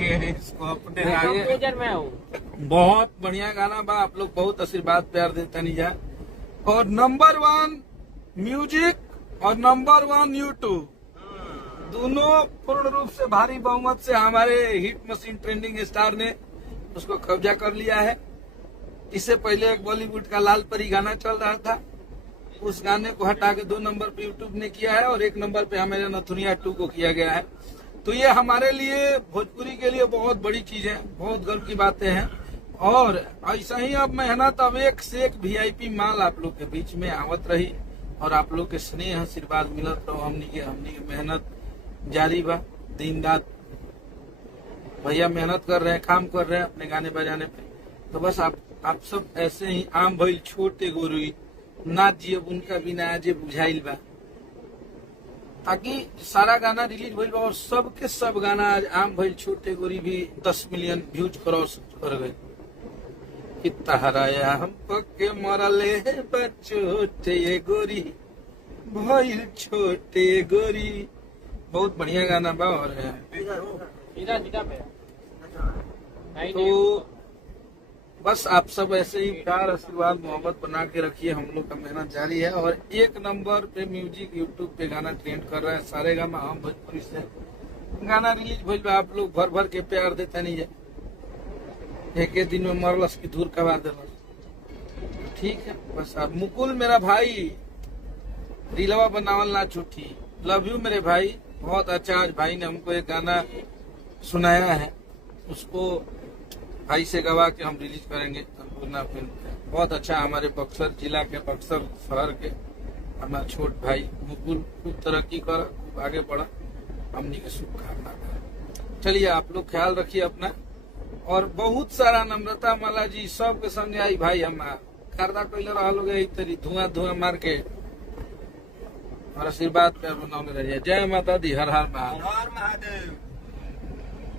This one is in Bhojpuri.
इसको अपने आगे में बहुत बढ़िया गाना बा। आप लोग बहुत आशीर्वाद प्यार देता नहीं जा। और नंबर 1 म्यूजिक और नंबर 1 यूट्यूब दोनों पूर्ण रूप से भारी बहुमत से हमारे हिट मशीन ट्रेंडिंग स्टार ने उसको कब्जा कर लिया है। इससे पहले एक बॉलीवुड का लाल परी गाना चल रहा था, उस गाने को हटा के 2 नंबर पे यूट्यूब ने किया है और 1 नंबर पे हमारे नथुनिया 2 को किया गया है। तो ये हमारे लिए भोजपुरी के लिए बहुत बड़ी चीज है, बहुत गर्व की बातें हैं। और ऐसा ही अब मेहनत अब एक से एक वीआईपी माल आप लोग के बीच में आवत रही और आप लोग के स्नेह आशीर्वाद मिलत रहो। हमनी के मेहनत जारी बा। दिन रात भैया मेहनत कर रहे हैं, काम कर रहे हैं अपने गाने बजाने पे। तो बस आप सब ऐसे ही आम भइल छोटे गोरुई ना जियब उनका बिना आजे बुझाइल बा, ताकि सारा गाना रिलीज भइल बा और सबके सब गाना आज आम भइल छोटे गोरी भी 10 मिलियन व्यूज क्रॉस कर गए। कितना हराया हम के मरले छोटे ये गोरी भइल छोटे गोरी। बहुत बढ़िया गाना बा। और तो बस आप सब ऐसे ही प्यार आशीर्वाद मोहब्बत बना के रखिए। हम लोग का मेहनत जारी है और 1 नंबर पे म्यूजिक यूट्यूब पे गाना ट्रेंड कर रहा है। सारे गाना हम भोजपुरी से गाना रिलीज भइल बा। आप लोग भर भर के प्यार देता नहीं जाए। एक दिन में मरलस की दूर कबा देलस। ठीक है, बस आप मुकुल मेरा भाई रीलवा बनावल ना छूटी। लव यू मेरे भाई। बहुत अच्छा आज भाई ने हमको एक गाना सुनाया है, उसको भाई से गवा के हम रिलीज करेंगे अन्नपूर्णा फिल्म। बहुत अच्छा हमारे बक्सर जिला के बक्सर शहर के हमारा छोट भाई मुकुल खूब तरक्की कर, खूब आगे बढ़ा, हमनी के शुभकामना। चलिए आप लोग ख्याल रखिए अपना। और बहुत सारा नम्रता माला जी सबके संगे आई भाई हमारा करदा कैले रहा लोग तरी धुआं मार के और आशीर्वाद प्यार बनाने रहिए। जय माता दी। हर हर महादेव।